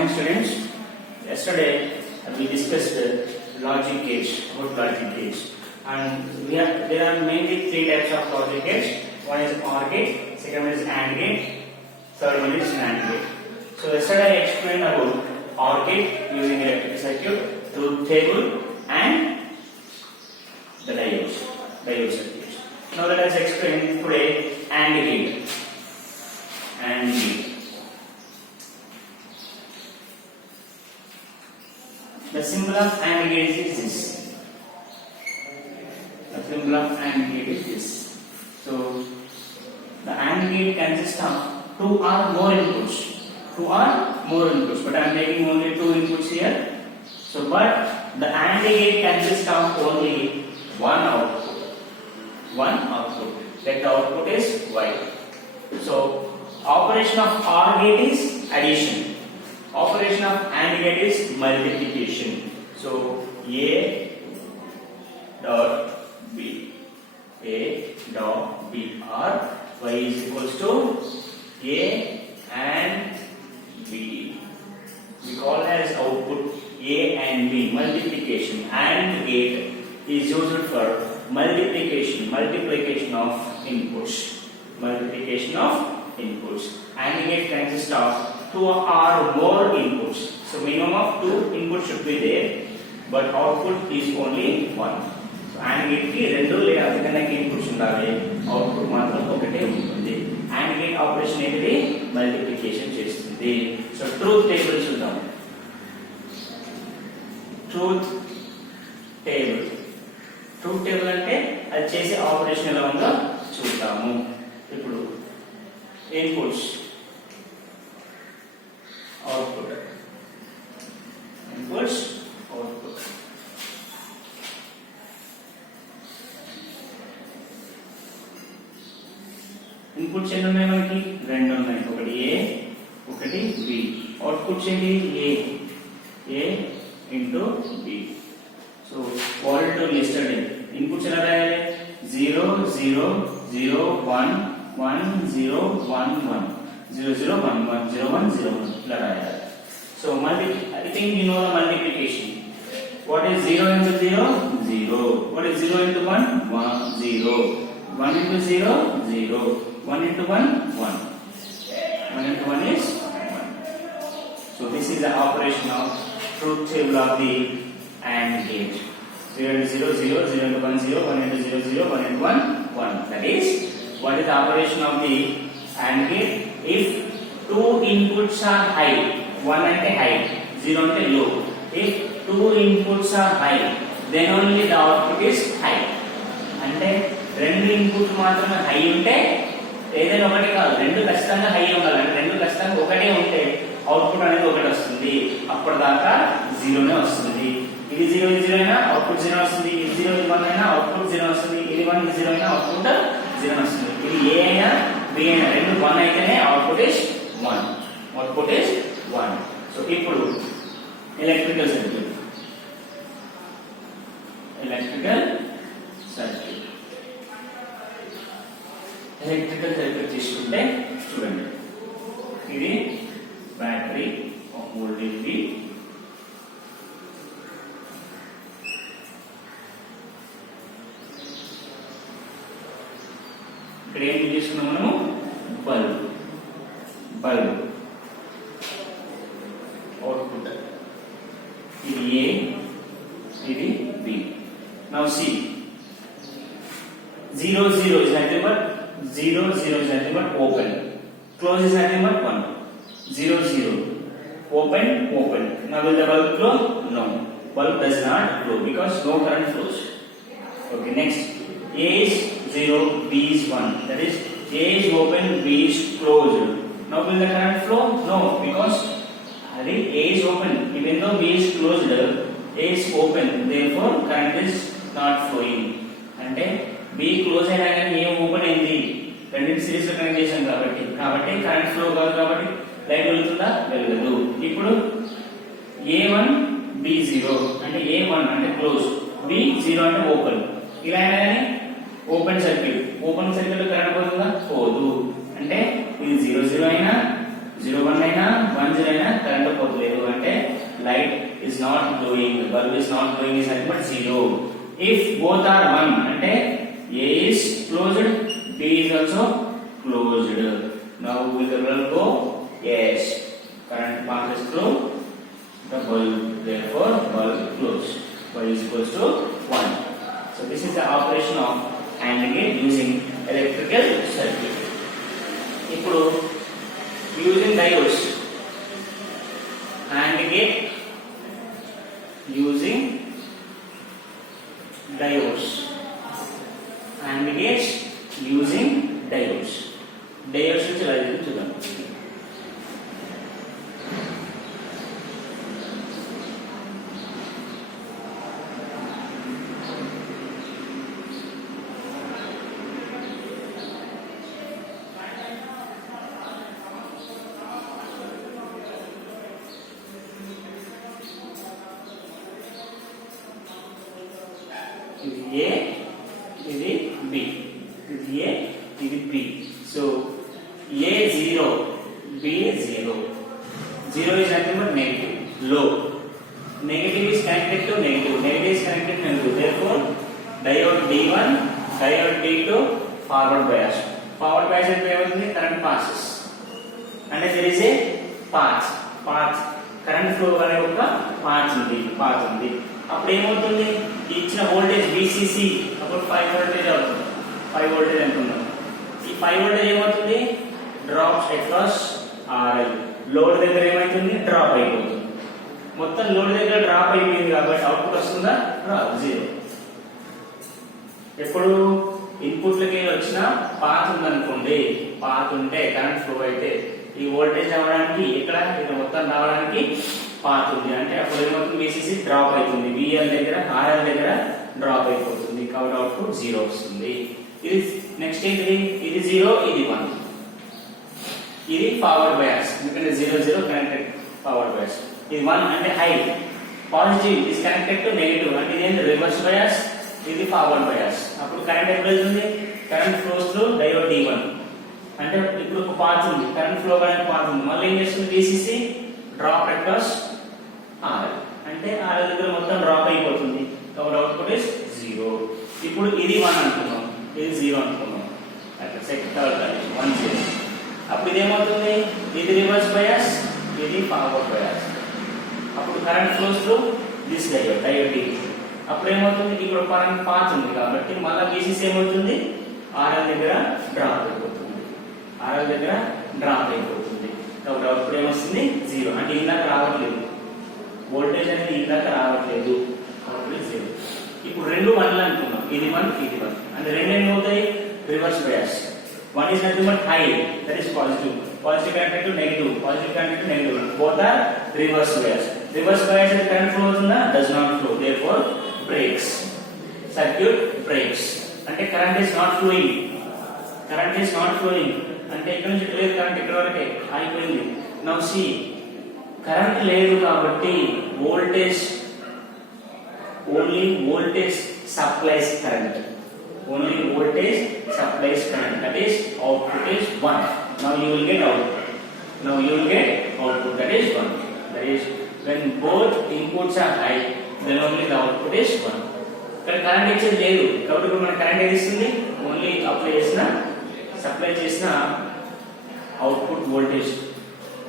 morning, students. Yesterday we discussed logic gates, about logic gates, and there are mainly three types of logic gates. One is OR gate, second one is AND gate, third one is NAND gate. So yesterday I explained about OR gate using electric circuit, truth table, and the diode circuit. Now let us explain today AND gate. AND gate. The symbol of AND gate is this. The symbol of AND gate is this. So the AND gate consists of two or more inputs. But I am taking only two inputs here. So but the AND gate consists of only one output. Let the output is Y. So operation of OR gate is addition. Operation of AND gate is multiplication. So A dot B or Y is equals to A and B. We call as output A and B. Multiplication. AND gate is used for multiplication of inputs. AND gate consists of two or more inputs. So minimum of two inputs should be there, but output is only one. So AND gate ki rendu లేదా అంతకన్నా inputs ఉండాలి, output మాత్రం ఒకటే ఉంటుంది. AND gate operation ఏంటిది? మల్టిప్లికేషన్ చేస్తుంది. So truth table చూద్దాం. Truth table అంటే అది చేసే ఆపరేషన్ ఎలా ఉందో చూద్దాము. ఇప్పుడు ఇన్పుట్స్, output. ఇన్పుట్స్ ఎన్ని ఉన్నాయి మనకి? రెండు ఉన్నాయి. ఒకటి ఏ, ఒకటి బి. అవుట్పుట్స్ ఏంటి? A into B. So what to listed inputs ఎలా రాయాలి? 0 0 0 1 1 0 1 1 0 0 1 1 0 1 0 1 ఇలా రాయాలి. So I think you know the multiplication. What is 0 into 0? 0. What is 0 into 1? 1 0. 1 into 0? 0. 1 into 1? 1. 1 into 1 is 1. So this is the operation of truth table of the AND gate. 0 into 0 0, 0 into 1 0, 1 into 0 0, 1 into 1 1. That is what is the operation of the AND gate? If two inputs are high, 1 ante high, 0 ante low. If two inputs are high, then only the output is high. అంటే రెండు ఇన్పుట్ మాత్రమే హై ఉంటే ఏదైనా ఒకటి కాదు, రెండు ఖచ్చితంగా హై ఉండాలి. అంటే రెండు ఖచ్చితంగా ఒకటే ఉంటే అవుట్పుట్ అనేది ఒకటి వస్తుంది. అప్పటిదాకా జీరోనే వస్తుంది. ఇది 0 ఇది 0 అయినా అవుట్పుట్ 0 వస్తుంది. ఇది 0 ఇది 1 అయినా అవుట్పుట్ 0 వస్తుంది. ఇది 1 ఇది 0 అయినా అవుట్పుట్ 0 వస్తుంది. ఇది ఏ అయినా బి అయినా రెండు 1 అయితేనే అవుట్పుట్ ఇస్ 1. Output is 1. సో ఇప్పుడు ఎలక్ట్రికల్ సర్క్యూట్ తీసుకుంటే చూడండి. ఇది బ్యాటరీ వోల్టేజ్, ఇక్కడ ఏం తీసుకున్నాం మనము? Bulb output. ఇది ఏ, ఇది B. Now see, 0 0 is nothing but 0 0 is nothing but open. Close is nothing but 1. 0 0. Open. Now will the bulb glow? No. Bulb does not glow because no current flows. Okay, next. A is 0, B is 1. That is A is open, B is closed. Now will the current flow? No, because A is open. Even though B is closed, A is open. Therefore, current is not flowing. అంటే B close అయినా కానీ A open అయింది. రెండింటి సిరీస్ లో కనెక్ట్ చేశాం కాబట్టి current flow కాదు, కాబట్టి లైట్ వెళ్తుందా? వెళ్ళదు. ఇప్పుడు A1 B0 అంటే A1 అంటే క్లోజ్, B0 అంటే ఓపెన్. ఇలా అయినా కానీ ఓపెన్ సర్క్యూట్ కరెంట్ పోతుందా? పోదు. అంటే ఇది 0 0 అయినా 0 1 అయినా 1 0 అయినా కరెంట్ పోతలేదు అంటే light is not glowing, bulb is not glowing is nothing but 0. If both are 1 అంటే A is closed, B is also closed. Now will the bulb go? Yes, current passes through the bulb, therefore bulb closed. Y is equals to 1. So this is the operation of AND gate using electrical circuit. ఇప్పుడు using diodes, AND gate using diodes, AND gates using diodes. Diodes నుంచి రాజు చూద్దాం. ఇది A, ఇది B, ఇది A, ఇది B. So A 0, B 0. 0 is nothing but negative, low. Negative is connected to negative. Negative is connected to negative. Therefore, diode D1, diode D2, forward bias. Forward bias అంటే ఏమవుతుంది? Current passes. అంటే there is a path. Current flow అనే ఒక path ఉంది. అప్పుడు ఏమవుతుంది? ఇచ్చిన voltage VCC అప్పుడు 5 వోల్టేజ్ అవుతుంది. 5 వోల్టేజ్ అనుకుందాం. ఈ 5 వోల్టేజ్ ఏమవుతుంది? Drops across RL. లోడ్ దగ్గర ఏమవుతుంది? డ్రాప్ అయిపోతుంది. మొత్తం లోడ్ దగ్గర డ్రాప్ అయిపోయింది కాబట్టి అవుట్పుట్ వస్తుందా? రాదు, 0. ఎప్పుడు ఇన్పుట్లకి వచ్చిన పాత్ ఉందనుకోండి, పాత్ ఉంటే కరెంట్ ఫ్లో అయితే ఈ వోల్టేజ్ అవ్వడానికి ఇక్కడ మొత్తం రావడానికి పాత్ ఉంది అంటే అప్పుడు ఏమవుతుంది? VCC డ్రాప్ అవుతుంది, VL దగ్గర RL దగ్గర డ్రాప్ అయిపోతుంది కాబట్టి అవుట్పుట్ 0 వస్తుంది. ఇది నెక్స్ట్ ఏంటి? ఇది 0, ఇది 1. ఇది ఫార్వర్డ్ బయాస్ ఎందుకంటే 0 0 కనెక్టెడ్ ఫార్వర్డ్ బయాస్. ఇది 1 అంటే high, positive is connected to negative అంటే ఇది రివర్స్ బయాస్, ఇది ఫార్వర్డ్ బయాస్. అప్పుడు కరెంట్ ఎప్పుడు వెళ్తుంది? Current flows through diode D1 అంటే ఇప్పుడు ఒక పాత్ ఉంది, కరెంట్ ఫ్లో అనే పాత్ ఉంది. మళ్ళీ ఏం చేస్తుంది? VCC డ్రాప్ అక్రాస్ RL అంటే RL దగ్గర మొత్తం డ్రాప్ అయిపోతుంది కాబట్టి అవుట్పుట్ ఇస్ 0. ఇప్పుడు ఇది 1 అనుకున్నాం, ఇది 0 అనుకున్నాం, అట్లా సెకండ్ థర్డ్ కండిషన్ 1 0. అప్పుడు ఇదేమవుతుంది? ఇది రివర్స్ బయాస్, ఇది ఫార్వర్డ్ బయాస్. అప్పుడు current flows through this diode D. అప్పుడు ఏమవుతుంది? ఇప్పుడు కరెంట్ పాత్ ఉంది కాబట్టి మళ్ళీ VCC ఏమవుతుంది? RL దగ్గర డ్రాప్ అయిపోతుంది, RL దగ్గర డ్రాప్ అయిపోతుంది కాబట్టి అవుట్పుట్ ఏమొస్తుంది? 0. అంటే ఇందాక రావట్లేదు, వోల్టేజ్ అనేది ఇందాక రావట్లేదు, అవుట్పుట్ 0. ఇప్పుడు రెండు 1లు అనుకున్నాం, ఇది 1, ఇది 1 అంటే రెండు ఏమవుతాయి? Reverse bias. 1 is nothing but high, that is positive connected to negative, positive connected to negative. Both are reverse bias. Reverse bias is current flow అవుతుందా? Does not flow, therefore breaks. Circuit breaks అంటే current is not flowing. అంటే ఇక్కడ నుంచి లేదు కరెంట్, ఇక్కడ వరకే ఆగిపోయింది. Now see current లేదు కాబట్టి voltage supplies current. Only voltage supplies current. That is output is 1. Now you will get output. That is 1. That is when both inputs are high, then only the output is 1. ఇక్కడ కరెంట్ ఇచ్చేది లేదు కాబట్టి ఇప్పుడు మన కరెంట్ ఏది ఇస్తుంది? ఓన్లీ సప్లై చేసిన output voltage,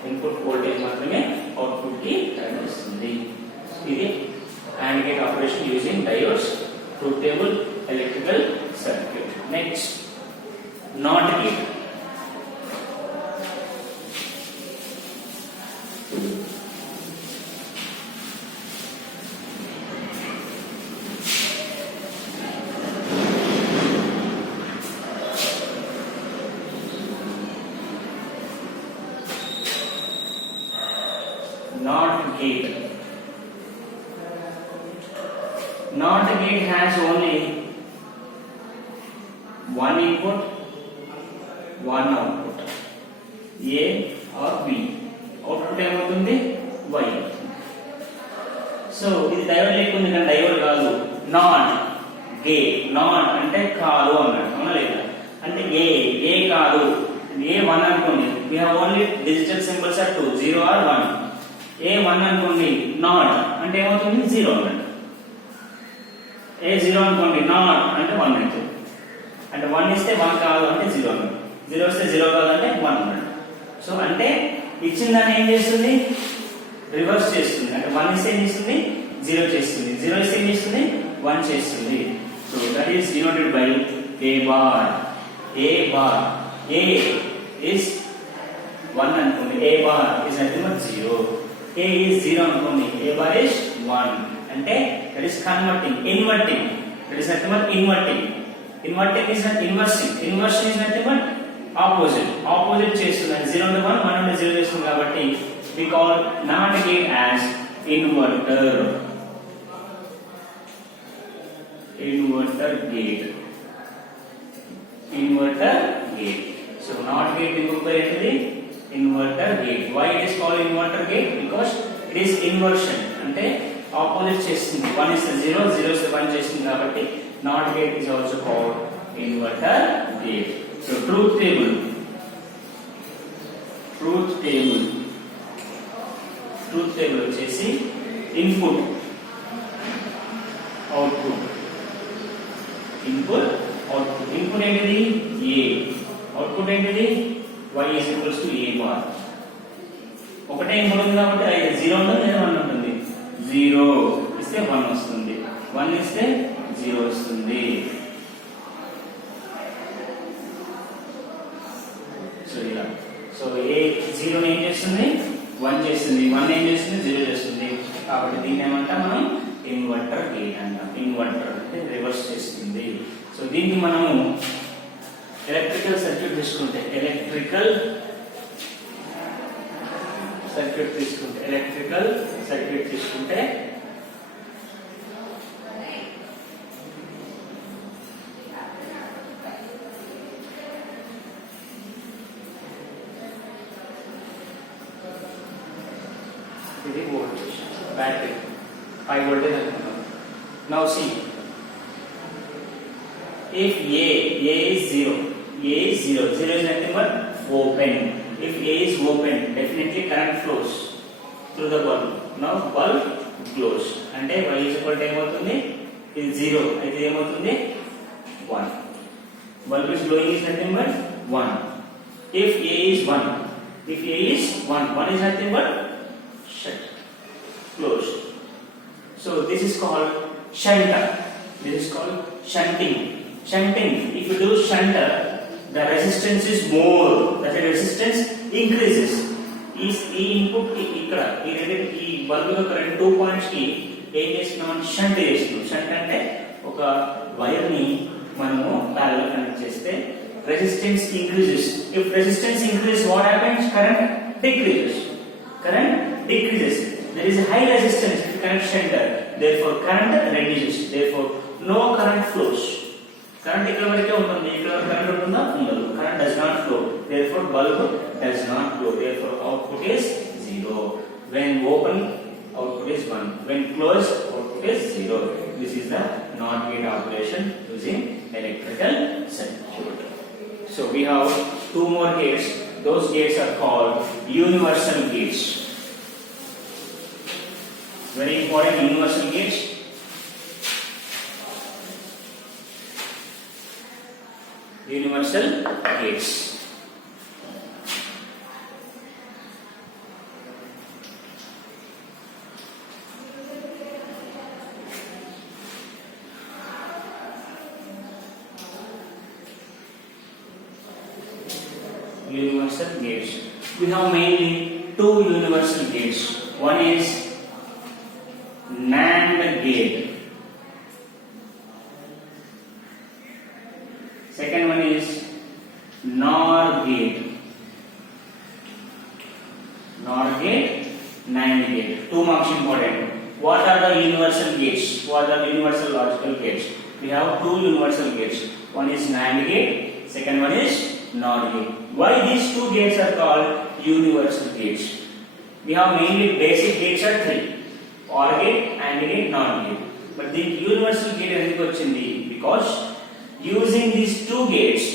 input voltage మాత్రమే అవుట్పుట్ కి కరెంట్ ఇస్తుంది. ఇది AND gate operation using diodes, truth table, electrical circuit. Next, NOT gate. NOT gate has only one input, one output, A or B. Output ఏమవుతుంది? Y. సో ఇది డయోడ్ లేకుండా కానీ డయోడ్ కాదు, నాట్ గేట్. నాట్ అంటే కాదు అన్నాడు, అవునా లేదా? అంటే ఏ కాదు, A 1 అనుకోండి, we have only digital symbols are 2, 0 or 1. A 1 అనుకోండి నాట్ అంటే ఏమవుతుంది 0 అన్నట్టు. A 0 అనుకోండి నాట్ అంటే 1 అవుతుంది. అంటే 1 ఇస్తే 1 కాదు అంటే 0 అన్నట్టు. 0 ఇస్తే 0 కాదు అంటే 1 అన్నట్టు. సో అంటే ఇచ్చిన దాన్ని ఏం చేస్తుంది, రివర్స్ చేస్తుంది. అంటే 1 ఇస్తే ఏం చేస్తుంది, 0 చేస్తుంది. 0 ఇస్తే ఏం చేస్తుంది, 1 చేస్తుంది. So that is denoted by a bar. A bar, A is 1 అనుకోండి, A bar is nothing but 0. A is 0 అనుకోండి, A bar is 1. అంటే that is converting, inverting. That is nothing but inverting. Inverting is not inversing. Inversion is nothing but opposite. Opposite చేస్తుంది. 0 నుండి 1, 1 నుండి 0 చేస్తుంది కాబట్టి we call NOT gate as inverter. Inverter gate. Inverter gate. So NOT gate ఇంకొక పేరు ఏంటిది, inverter gate. Why it is called inverter gate? Because it is inversion. అంటే ఆపోజిట్ చేస్తుంది. 1 is 0, 0 is 1 చేస్తుంది కాబట్టి NOT gate is also called inverter gate. So truth table. Truth table. Truth table వచ్చేసి input, output. Input, output. Input ఏంటిది A. Output ఏంటిది y is equals to A bar. ఒకటే ఇన్పుట్ ఉంది కాబట్టి అయితే 0 ఉంటుంది లేదా 1 ఉంటుంది. 0 ఇస్తే 1 వస్తుంది, 1 ఇస్తే 0 వస్తుంది. సో ఇలా సో ఏ 0 ఏం చేస్తుంది, 1 చేస్తుంది, 1 ఏం చేస్తుంది, 0 చేస్తుంది. కాబట్టి దీన్ని ఏమంటాం మనం, ఇన్వర్టర్ గేట్ అంటాం. ఇన్వర్టర్ అంటే రివర్స్ చేస్తుంది. సో దీన్ని మనము ఎలక్ట్రికల్ సర్క్యూట్ తీసుకుంటే ఎలక్ట్రికల్ సర్క్యూట్ తీసుకుంటే ఇది వోల్టేజ్ బ్యాటరీ 5 voltage అనుకుందాం. Now see, if A is 0, A is 0, 0 is nothing but open. If A is open, definitely current flows through the bulb. Now bulb closed. అంటే y is equal to ఏమవుతుంది, ఇది 0 అయితే ఏమవుతుంది 1. Bulb is glowing is nothing but 1. If A is 1, if A is 1, 1 is nothing but shut, closed. So this is called shunter. This is called shunting. Shunting. If you do shunter, the resistance is more. That the resistance increases. ఈ ఇన్పుట్ కి ఇక్కడ ఈ బల్బ్ యొక్క 2 పాయింట్స్ కి ఏం చేస్తున్నాం, షంట్ చేస్తున్నాం. షంట్ అంటే ఒక వైర్ ని మనము ప్యారలల్ కనెక్ట్ చేస్తే resistance increases. If resistance increases, what happens, current decreases. Current decreases. There is a high resistance to connect shunter. Therefore, current reduces. Therefore, no current flows. Current ఇక్కడ వరకే ఉంటుంది. ఇక్కడ current ఉంటుందా, ఉండదు. Current does not flow. Therefore, bulb does not flow. Therefore, output is 0. When open, output is 1. When closed, output is 0. This is the NOT gate operation using electrical circuit. So we have 2 more gates. Those gates are called universal gates. Very important, universal gates. Universal gates. Universal gates. We have mainly 2 universal gates. One is NAND gate. Second one is NOR gate. NOR gate, NAND gate. 2 marks important. What are the universal gates? What are the universal logical gates? We have 2 universal gates. One is NAND gate. Second one is NOR gate. Why these 2 gates are called universal gates? We have mainly basic gates are 3. OR gate, AND gate, NOR gate. But the universal gate ఎందుకు వచ్చింది? Because using these 2 gates,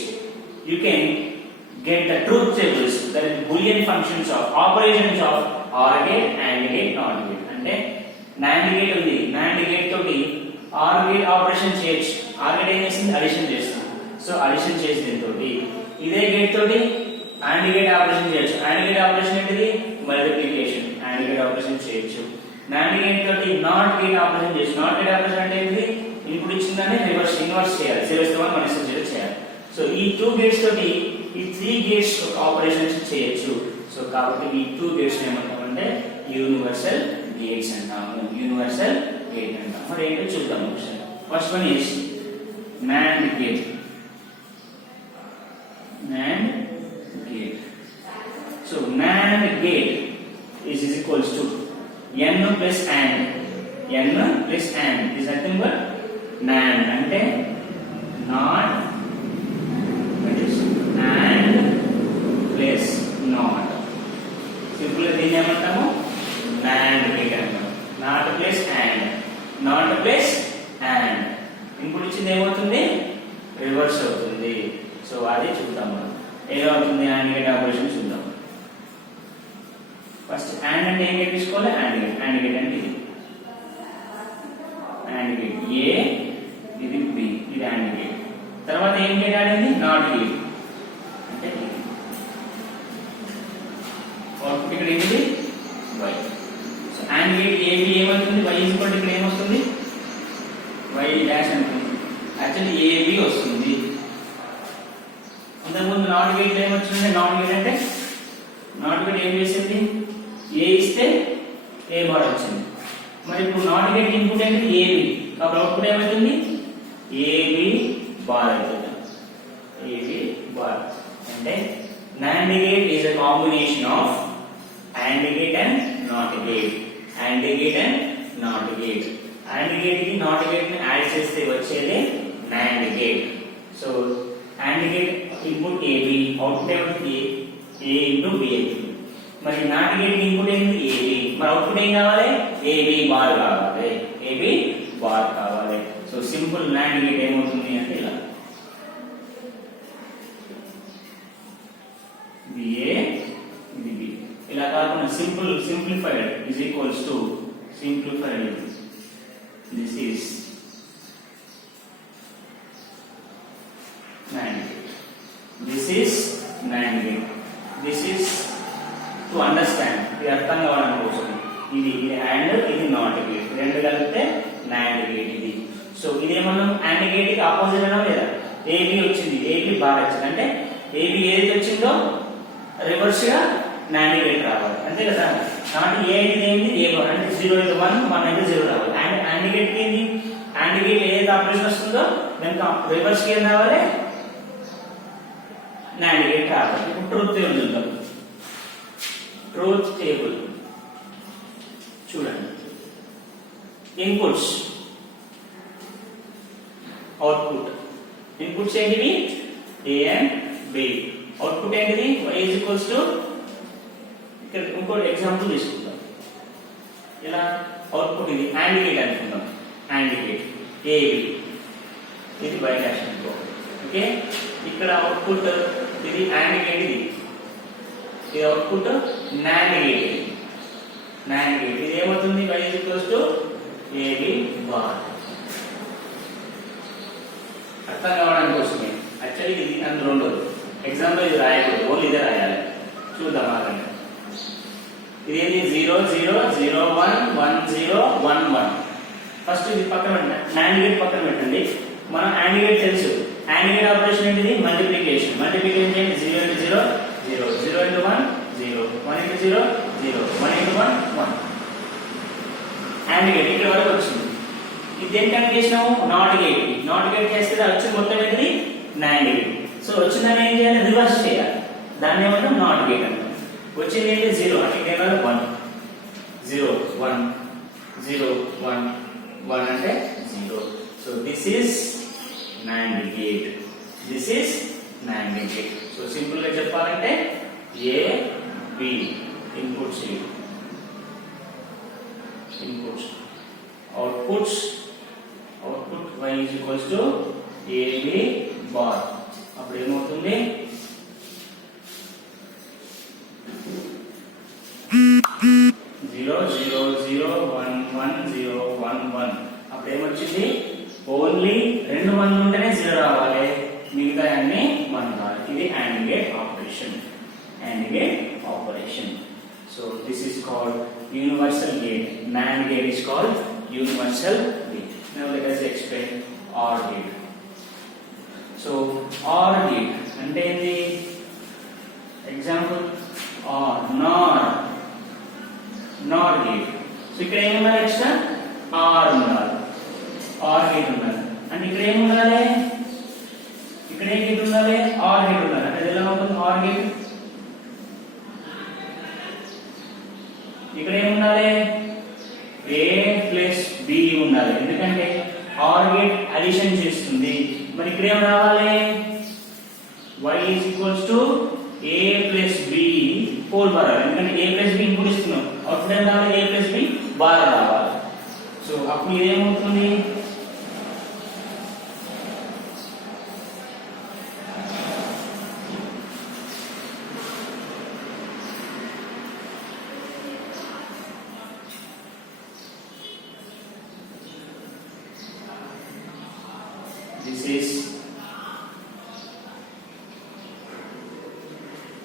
you can get the truth tables, that is boolean functions of operations of OR gate, AND gate, NOT gate. అంటే NAND gate ఉంది, NAND gate తోటి OR gate operation చేయొచ్చు. OR gate ఏం చేస్తుంది, అడిషన్ చేస్తుంది. So addition చేసి దీంతో ఇదే గేట్ తోటి AND gate ఆపరేషన్ చేయొచ్చు. AND gate ఆపరేషన్ ఏంటిది, మల్టిప్లికేషన్. AND gate ఆపరేషన్ చేయొచ్చు. NAND gate తోటి NOT gate ఆపరేషన్ చేయొచ్చు. NOT gate ఆపరేషన్ అంటే ఏంటిది, ఇన్పుట్ ఇచ్చిందని రివర్స్ ఇన్వర్స్ చేయాలి, 0 1 1 0 చేయాలి. సో ఈ 2 గేట్స్ తోటి ఈ 3 గేట్స్ ఆపరేషన్స్ చేయొచ్చు. సో కాబట్టి ఈ 2 గేట్స్ ఏమంటామంటే యూనివర్సల్ గేట్స్ అంటాము, యూనివర్సల్ గేట్ అంటాం. మరి ఏంటో చూద్దాం ఒకసారి. First one is NAND gate. NAND gate. So NAND gate is equals to n plus AND. n plus AND is nothing but NAND అంటే not AND plus NOT. Simple గా దీన్ని ఏమంటాము, NAND gate అంటాము. NOT plus AND, NOT plus AND. Input ఇచ్చింది ఏమవుతుంది, రివర్స్ అవుతుంది. సో అది చూద్దాం మనం ఏమవుతుంది. AND gate ఆపరేషన్ చూద్దాం. ఫస్ట్ AND అంటే ఏం గేట్ తీసుకోవాలి, AND gate. AND gate అంటే ఇది AND gate, A ఇది B, ఇది AND gate. తర్వాత ఏం గేట్ ఆడింది, NOT gate అంటే ఇది. అవుట్పుట్ ఇక్కడ ఏంటిది, Y. So AND gate AB ఏమవుతుంది, Y ఈజ్ ఈక్వల్ టు ఇక్కడ ఏమొస్తుంది, Y డాష్ అనుకుంది. యాక్చువల్లీ AB వస్తుంది. అంతకుముందు NOT gate ఏమొచ్చింది, NOT gate అంటే NOT gate ఏం చేసింది, A ఇస్తే A బార్ వచ్చింది. మరి ఇప్పుడు NOT gate ఇన్పుట్ ఏంటి, AB. కాబట్టి అవుట్పుట్ ఏమవుతుంది, AB బార్ అవుతుంది. AB బార్ అంటే NAND gate is a combination of AND gate and NOT gate. AND gate and NOT gate. AND gate కి NOT gate ని యాడ్ చేస్తే వచ్చేది NAND gate. So AND gate input AB, output ఏమవుతుంది A into B. మరి NOT gate input ఏంటి, AB. మరి అవుట్పుట్ ఏం కావాలి, AB బార్ కావాలి, AB బార్ కావాలి. సో సింపుల్ NAND gate ఏమవుతుంది అంటే ఇలా BA ఇది B. ఇలా కాకుండా simplified is equals to simplified. This is NAND gate. This is NAND gate. This is to understand. ఇది అర్థం కావడం కోసం ఇది AND ఇది NOT gate రెండు కలిపితే NAND gate ఇది. సో ఇదేమన్నా AND gate కి ఆపోజిట్ అన్నా లేదా, AB వచ్చింది, AB బార్ వచ్చింది అంటే AB ఏది వచ్చిందో రివర్స్ గా NAND gate రావాలి అంతే కదా. కాబట్టి A అనేది ఏంది, A బార్ అంటే 0 into 1 1 into 0 రావాలి. అండ్ AND gate కి ఏంది, AND gate ఏది ఆపరేషన్ వస్తుందో దానికి రివర్స్ కి ఏం రావాలి, NAND gate రావాలి. ఇప్పుడు ట్రూత్ టేబుల్ చూద్దాం. ట్రూత్ టేబుల్ చూడండి. Inputs, output. ఇన్పుట్స్ ఏంటివి, A and B. అవుట్పుట్ ఏంటిది, Y is equals to ఇక్కడ ఇంకోటి ఎగ్జాంపుల్ తీసుకుందాం. ఇలా అవుట్పుట్ ఇది AND gate అనుకుందాం. AND gate AB ఇది Y డాష్ అనుకో. ఓకే, ఇక్కడ అవుట్పుట్ ఇది AND gate ఇది output NAND gate. NAND gate ఇది ఏమవుతుంది, Y is equals to AB bar. అర్థం కావడానికి కోసమే యాక్చువల్లీ ఇది అందులో ఉండదు. ఎగ్జాంపుల్ ఇది రాయకూడదు, ఓన్లీ ఇదే రాయాలి. చూద్దాం ఆగండి. ఇదేంటి 0 0 0 1 1 0 1 1. ఫస్ట్ ఇది పక్కన పెట్టండి, NAND gate పక్కన పెట్టండి. మనం AND gate తెలుసు. AND gate ఆపరేషన్ ఏంటిది, మల్టిప్లికేషన్. మల్టిప్లికేషన్ ఏంటి, 0 into 0 0 0 into 1 0 1 into 0 0 1 into 1 1. AND gate ఇక్కడ వరకు వచ్చింది. ఇది దేని కనెక్ట్ చేసినాము, NOT gate. NOT gate చేస్తే వచ్చింది మొత్తం ఏంటిది, NAND gate. సో వచ్చిందని ఏం చేయాలి, రివర్స్ చేయాలి. దాన్ని ఏమంటాం, NOT gate అంటాం. వచ్చింది ఏంటి, 0 అంటే ఇక్కడ 1 0 1 0 1 1 అంటే 0. So this is NAND gate. This is NAND gate. So simple గా చెప్పాలంటే A B inputs, inputs outputs, output Y is equals to AB bar. అప్పుడు ఏమవుతుంది, 0 0 0 1 1 0 1 1 అప్పుడు ఏమొచ్చింది ఓన్లీ రెండు 1 ఉంటేనే 0 రావాలి మిగతా అన్ని 1 రావాలి ఇది AND gate operation so this is called universal gate NAND gate is called universal gate now let us explain OR gate so OR gate అంటే ఏంది example OR NOR gate so ఇక్కడ ఏం ఉండాలి ఎక్స్ట్రా OR ఉండాలి OR gate ఉండాలి అంటే ఇక్కడ ఏం ఉండాలి ఇక్కడ ఏ గేట్ ఉండాలి OR gate ఉండాలి అంటే ఎలా ఉంటుంది OR gate ఇక్కడ ఏం ఉండాలి A ప్లస్ B ఉండాలి ఎందుకంటే OR gate అడిషన్ చేస్తుంది మరి ఇక్కడ ఏం రావాలి y is equals to a plus b whole bar ఎందుకంటే a plus b ఇన్పుట్ ఇస్తున్నాం అవుట్పుట్ ఏం రావాలి a plus b బార్ రావాలి సో అప్పుడు ఇదేమవుతుంది this is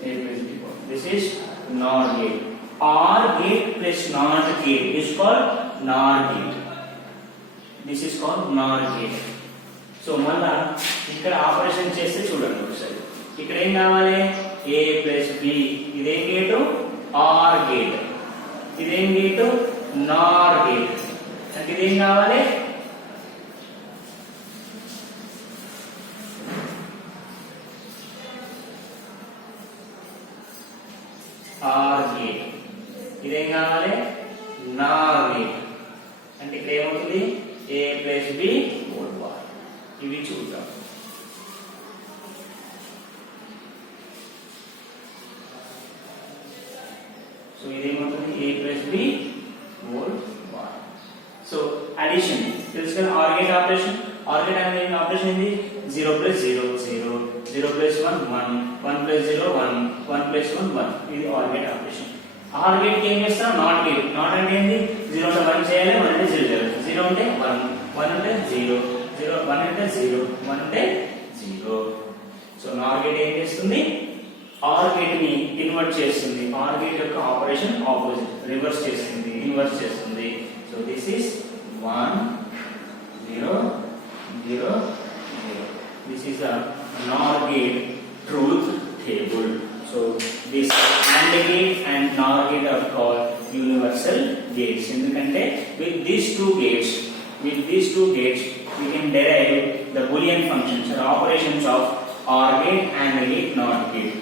a plus b. This is NOR gate. OR gate plus NOT gate is called NOR gate. This is called NOR gate. So మళ్ళా ఇక్కడ ఆపరేషన్ చేస్తే చూడండి ఒకసారి ఇక్కడ ఏం కావాలి a plus b ఇదేం గేటు OR gate ఇదేం గేటు NOR gate అంటే ఇదేం కావాలి OR gate ఇదేం కావాలి NOR gate అంటే ఇక్కడ ఏమవుతుంది a plus b whole bar ఇవి చూద్దాం సో ఇదేమవుతుంది a plus b whole bar so addition తెలుసు కదా OR gate operation OR gate అంటే ఆపరేషన్ ఏంది 0 plus 0 0 0 plus 1 1 1 plus 0 1 1 plus 1 1 ఇది OR gate operation OR gate కి ఏం చేస్తాం NOT gate NOT అంటే ఏంది 0 అంటే 1 చేయాలి 1 అంటే 0 చేయాలి 0 అంటే 1 1 అంటే 0 0 1 అంటే 0 1 అంటే 0 సో NOR gate ఏం చేస్తుంది OR gate ని ఇన్వర్ట్ చేస్తుంది OR gate యొక్క ఆపరేషన్ ఆపోజిట్ రివర్స్ చేస్తుంది ఇన్వర్స్ చేస్తుంది so this is 1 0 0 0 this is a NOR gate truth table so this AND gate and NOR gate are called universal gates ఎందుకంటే with these two gates we can derive the boolean functions or operations of OR gate AND gate NOR gate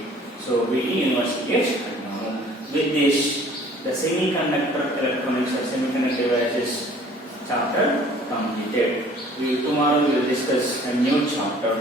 so we universal gates with this the semiconductor electronics or semiconductor devices chapter completed tomorrow we will discuss a new chapter